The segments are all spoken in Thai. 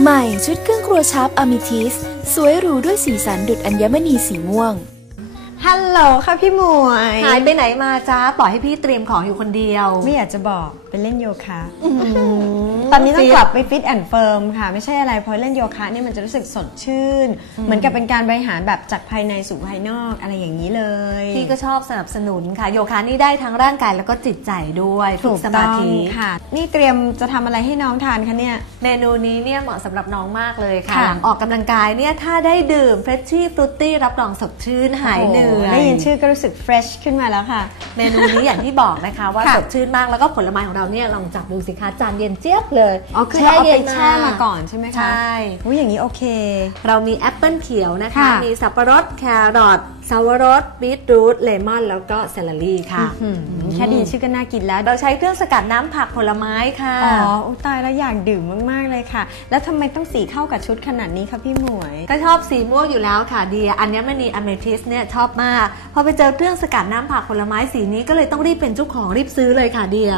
ใหม่ชุดเครื่องครัวชาร์ปอมิทิส สวยหรูด้วยสีสันดุดอัญมณีสีม่วง ฮัลโหลค่ะพี่หมวย หายไปไหนมาจ้าปล่อยให้พี่เตรียมของอยู่คนเดียว ไม่อยากจะบอกไปเล่นโยคะ ตอนนี้ต้องกลับไปฟิตแอนด์เฟิร์มค่ะ ไม่ใช่อะไรเพราะเล่นโยคะเนี่ยมันจะรู้สึกสดชื่น เหมือนกับเป็นการบริหารแบบจากภายในสู่ภายนอกอะไรอย่างนี้เลย พี่ก็ชอบสนับสนุนค่ะ โยคะนี่ได้ทั้งร่างกายแล้วก็จิตใจด้วยฝึถูกกสต้มาองธิค่ะ นี่เตรียมจะทำอะไรให้น้องทานคะเนี่ยเมนูนี้เนี่ยเหมาะสำหรับน้องมากเลยค่ะค่ะหลังออกกำลังกายเนี่ยถ้าได้ดื่มเฟรชชี่ฟรุตตี้รับรองสดชื่นหายเหนื่อยได้ยินชื่อก็รู้สึกเฟรชขึ้นมาแล้วค่ะ เมนูนี้อย่างที่บอกนะคะว่าค่ะสดชื่นมากแล้วก็ผลไม้ของเราเนี่ยลองจับดูสิคะจานเย็นเจี๊ยบเลยอ๋อคือเราเอาไปแช่มาก่อนใช่ไหมคะ ใช่อุ้ยอย่างนี้โอเค เรามีแอปเปิลเขียวนะคะ ค่ะ มีสับปะรด แครอทสาวรสบีทรูทเลมอน แล้วก็เซลลารี่ค่ะ อืมแค่ไดีชื่อก็น่ากินแล้ว เราใช้เครื่องสกัดน้ำผักผลไม้ค่ะ อ๋ออุ๊ยตายแล้วอยากดื่มมากๆเลยค่ะ แล้วทำไมต้องสีเข้ากับชุดขนาดนี้คะพี่หมวย ก็ชอบสีม่วงอยู่แล้วค่ะเดียอัญมณีอเมทิสเนี่ยชอบมาก พอไปเจอเครื่องสกัดน้ำผักผลไม้สีนี้ก็เลยต้องรีบเป็นเจ้าของรีบซื้อเลยค่ะเดีย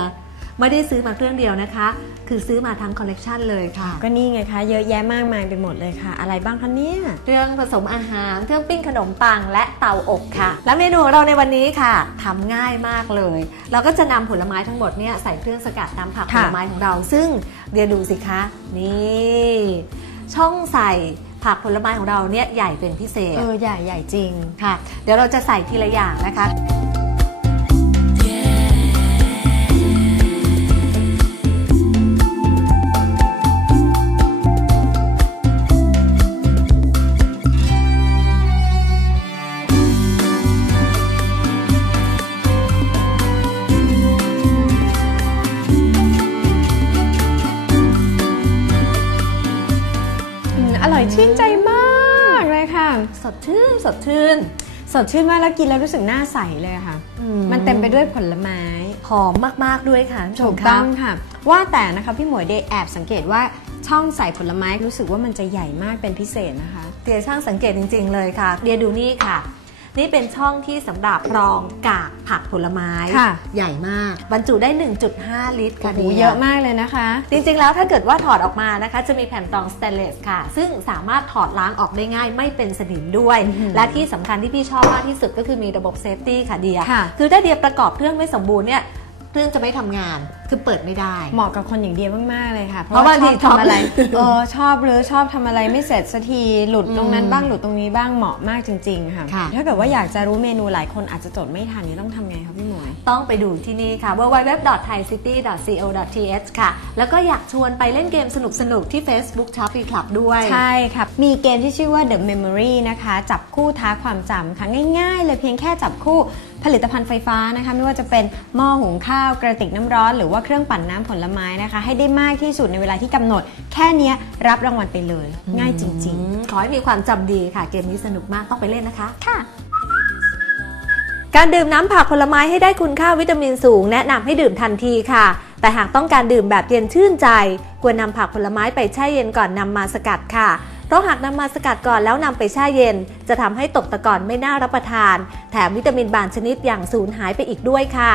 ไม่ได้ซื้อมาเครื่องเดียวนะคะ คือซื้อมาทั้งคอลเลกชันเลยค่ะ ก็นี่ไงคะ เยอะแยะมากมายไปหมดเลยค่ะ อะไรบ้างคะเนี่ยเครื่องผสมอาหาร เครื่องปิ้งขนมปังและเตาอบค่ะ และเมนูของเราในวันนี้ค่ะทำง่ายมากเลย เราก็จะนำผลไม้ทั้งหมดเนี่ยใส่เครื่องสกัดน้ำผักผค่ะลไม้ของเรา ซึ่งเดี๋ยวดูสิคะ นี่ช่องใส่ผักผลไม้ของเราเนี่ยใหญ่เป็นพิเศษ เออใหญ่ใหญ่จริงค่ะ เดี๋ยวเราจะใส่ทีละอย่างนะคะ ชื่นใจมากเลยค่ะ สดชื่นสดชื่น สดชื่นมากแล้วกินแล้วรู้สึกหน้าใสเลยค่ะอืมมันเต็มไปด้วยผลไม้ หอมมาก ๆ ด้วยค่ะท่านผู้ชถูมกค่ะต้องค่ะ ว่าแต่นะคะพี่หมวยได้แอบสังเกตว่าช่องใส่ผลไม้รู้สึกว่ามันจะใหญ่มากเป็นพิเศษนะคะ เดียช่างสังเกตจริง ๆ เลยค่ะ เดียดูนี่ค่ะ นี่เป็นช่องที่สำหรับรองกากผักผลไม้ ค่ะ ใหญ่มาก บรรจุได้ 1.5 ลิตรค่ะโอ้โหดีเยอะมากเลยนะคะ จริงๆแล้วถ้าเกิดว่าถอดออกมานะคะ จะมีแผ่นรองสเตนเลสค่ะ ซึ่งสามารถถอดล้างออกได้ง่ายไม่เป็นสนิมด้วย และที่สำคัญที่พี่ชอบมากที่สุดก็คือมีระบบเซฟตี้ค่ะเดียค่ะ คือถ้าเดียประกอบเครื่องไม่สมบูรณ์เนี่ยเครื่องจะไม่ทำงานคือเปิดไม่ได้ เหมาะกับคนอย่างเดียวมาก ๆ เลยค่ะ เพเพราะราะว่าบางทีชอบทำอะไรชอบเออชอบหรือชอบทำอะไรไม่เสร็จสักทีหลุดตรงนั้นอืมบ้างหลุดตรงนี้บ้างเหมาะมากจริงๆค่ะค่ะ ถ้าเกิดว่าอยากจะรู้เมนูหลายคนอาจจะจดไม่ทันนี่ต้องทำไงคะพี่หมวย ต้องไปดูที่นี่ค่ะ www.thaicity.co.th ค่ะ แล้วก็อยากชวนไปเล่นเกมสนุก ๆ ที่ Facebook s h o p p y Club ด้วย ใช่ค่ะมีเกมที่ชื่อว่า The Memory นะคะ จับคู่ท้าความจำค่ะง่าย ๆ เลยเพียงแค่จับคู่ผลิตภัณฑ์ไฟฟ้านะคะไม่ว่าจะเป็นหม้อหุงข้าวกระติกน้ำร้อนหรือว่าเครื่องปั่นน้ำผลไม้นะคะ ให้ได้มากที่สุดในเวลาที่กำหนด แค่เนี้ยรับรางวัลไปเลย ง่ายจริงอืมขอให้มีความจำดีค่ะ เกมนี้สนุกมากต้องไปเล่นนะคะๆค่ะ การดื่มน้ำผักผลไม้ให้ได้คุณค่าวิตามินสูง แนะนำให้ดื่มทันทีค่ะ แต่หากต้องการดื่มแบบเย็นชื่นใจ ควรนำผักผลไม้ไปแช่เย็นก่อนนำมาสกัดค่ะเพราะหากนำมาสกัดก่อนแล้วนำไปแช่เย็น จะทำให้ตกตะกอนไม่น่ารับประทาน แถมวิตามินบางชนิดอย่างสูญหายไปอีกด้วยค่ะ